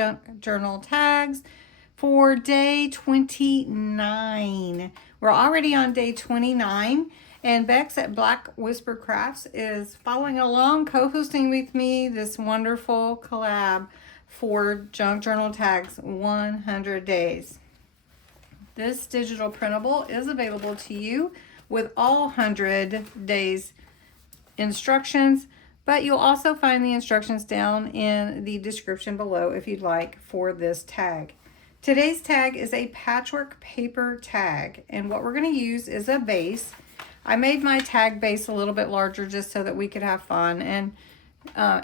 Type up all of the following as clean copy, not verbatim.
junk journal tags for day 29. We're already on day 29, and Bexx at Black Whisper Crafts is following along, co-hosting with me this wonderful collab for junk journal tags 100 days. This digital printable is available to you with all 100 days instructions, but you'll also find the instructions down in the description below if you'd like for this tag. Today's tag is a patchwork paper tag, and what we're going to use is a base. I made my tag base a little bit larger just so that we could have fun and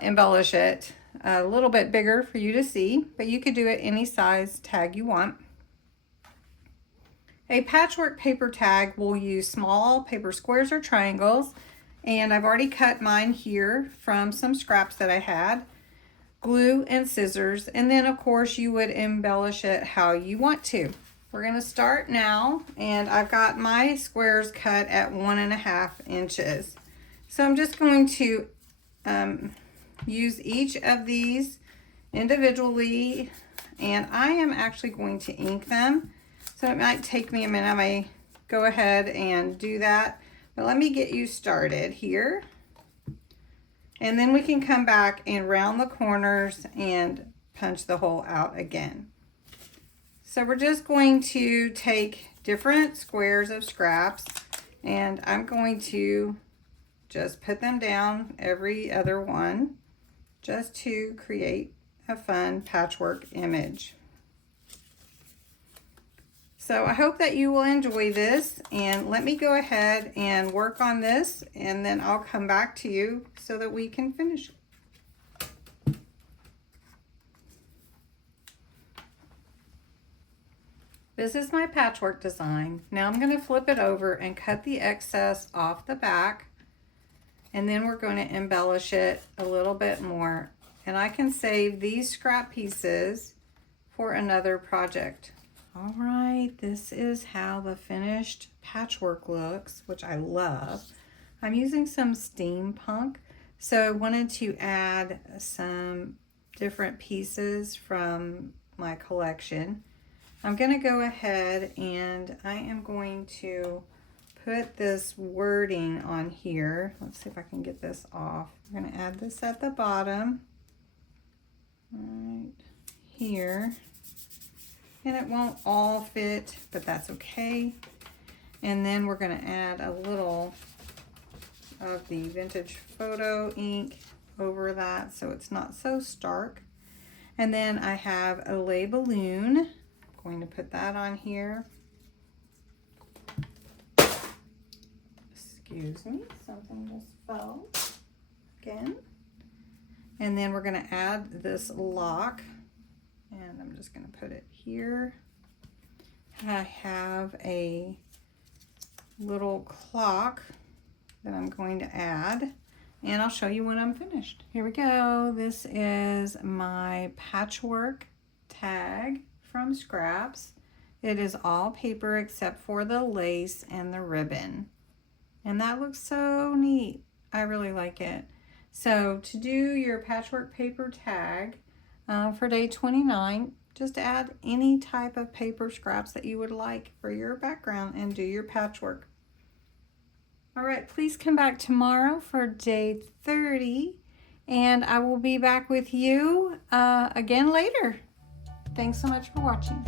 embellish it a little bit bigger for you to see, but you could do it any size tag you want. A patchwork paper tag will use small paper squares or triangles, and I've already cut mine here from some scraps that I had. Glue and scissors, and then of course you would embellish it how you want to. We're going to start now, and I've got my squares cut at 1.5 inches. So I'm just going to use each of these individually, and I am actually going to ink them. So it might take me a minute. I may go ahead and do that, but let me get you started here. And then we can come back and round the corners and punch the hole out again. So we're just going to take different squares of scraps, and I'm going to just put them down every other one just to create a fun patchwork image. So I hope that you will enjoy this, and let me go ahead and work on this, and then I'll come back to you so that we can finish it. This is my patchwork design. Now I'm going to flip it over and cut the excess off the back, and then we're going to embellish it a little bit more. And I can save these scrap pieces for another project. All right, this is how the finished patchwork looks, which I love. I'm using some steampunk, so I wanted to add some different pieces from my collection. I'm going to go ahead and I am going to put this wording on here. Let's see if I can get this off. I'm going to add this at the bottom, right here. And it won't all fit, but that's okay. And then we're going to add a little of the vintage photo ink over that so it's not so stark. And then I have a lay balloon. I'm going to put that on here. Excuse me, something just fell again. And then we're going to add this lock. And I'm just going to put it here. I have a little clock that I'm going to add, and I'll show you when I'm finished. Here we go. This is my patchwork tag from scraps. It is all paper except for the lace and the ribbon. And that looks so neat. I really like it. So to do your patchwork paper tag, for day 29, just add any type of paper scraps that you would like for your background and do your patchwork. All right, please come back tomorrow for day 30, and I will be back with you again later. Thanks so much for watching.